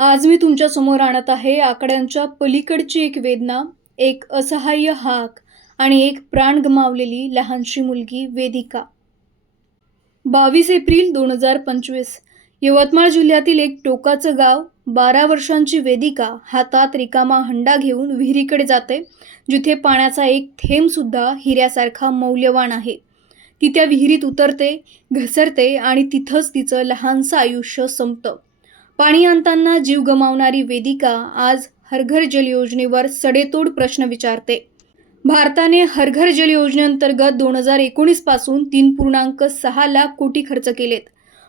आज मी तुमच्या समोर आणत आहे आकड्यांच्या पलीकडची एक वेदना, एक असहाय्य हाक आणि एक प्राण गमावलेली लहानशी मुलगी वेदिका. 22 एप्रिल 2025 यवतमाळ जिल्ह्यातील एक टोकाचं गाव. 12 वर्षांची वेदिका हातात रिकामा हंडा घेऊन विहिरीकडे जाते, जिथे पाण्याचा एक थेंब सुद्धा हिऱ्यासारखा मौल्यवान आहे. ती त्या विहिरीत उतरते, घसरते आणि तिथंच तिचं लहानसं आयुष्य संपतं. पाणी आणताना जीव गमावणारी वेदिका आज हर घर जल योजनेवर सडेतोड प्रश्न विचारते. भारताने हर घर जल योजनेअंतर्गत 2019 पासून 3.6 लाख कोटी खर्च केलेत.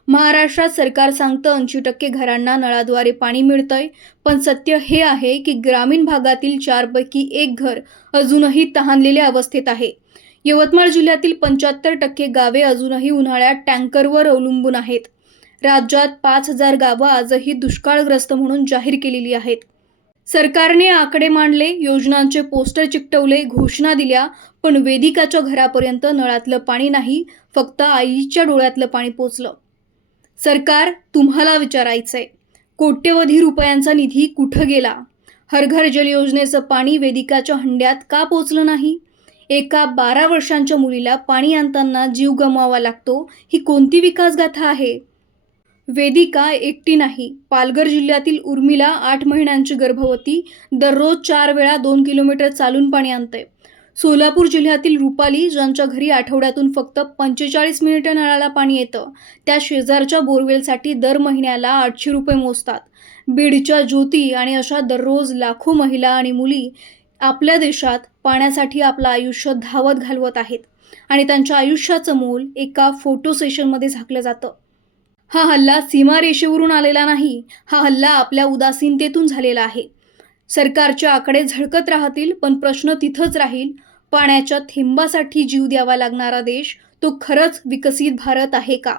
महाराष्ट्रात सरकार सांगतं 80% घरांना नळाद्वारे पाणी मिळतंय, पण सत्य हे आहे की ग्रामीण भागातील 4 पैकी 1 घर अजूनही तहानलेल्या अवस्थेत आहे. यवतमाळ जिल्ह्यातील 75% गावे अजूनही उन्हाळ्यात टँकरवर अवलंबून आहेत. राज्यात 5,000 गावं आजही दुष्काळग्रस्त म्हणून जाहीर केलेली आहेत. सरकारने आकडे मांडले, योजनांचे पोस्टर चिकटवले, घोषणा दिल्या, पण वेदिकाच्या घरापर्यंत नळातलं पाणी नाही, फक्त आईच्या डोळ्यातलं पाणी पोचलं. सरकार, तुम्हाला विचारायचंय, कोट्यवधी रुपयांचा निधी कुठं गेला? हर घर जल योजनेचं पाणी वेदिकाच्या हंड्यात का पोचलं नाही? एका 12 वर्षांच्या मुलीला पाणी आणताना जीव गमवावा लागतो, ही कोणती विकासगाथा आहे? वेदिका एकटी नाही. पालघर जिल्ह्यातील उर्मिला 8 महिन्यांची गर्भवती दररोज 4 वेळा 2 किलोमीटर चालून पाणी आणते. सोलापूर जिल्ह्यातील रुपाली, ज्यांच्या घरी आठवड्यातून फक्त 45 मिनिटं नळाला पाणी येतं, त्या शेजारच्या बोरवेलसाठी दर महिन्याला 800 रुपये मोजतात. बीडच्या ज्योती आणि अशा दररोज लाखो महिला आणि मुली आपल्या देशात पाण्यासाठी आपलं आयुष्य धावत घालवत आहेत आणि त्यांच्या आयुष्याचं मोल एका फोटो सेशनमध्ये झाकलं जातं. हा हल्ला सीमारेषेवरून आलेला नाही, हा हल्ला आपल्या उदासीनतेतून झालेला आहे. सरकारचे आकडे झळकत राहतील, पण प्रश्न तिथंच राहील, पाण्याच्या थेंबासाठी जीव द्यावा लागणारा देश तो खरंच विकसित भारत आहे का?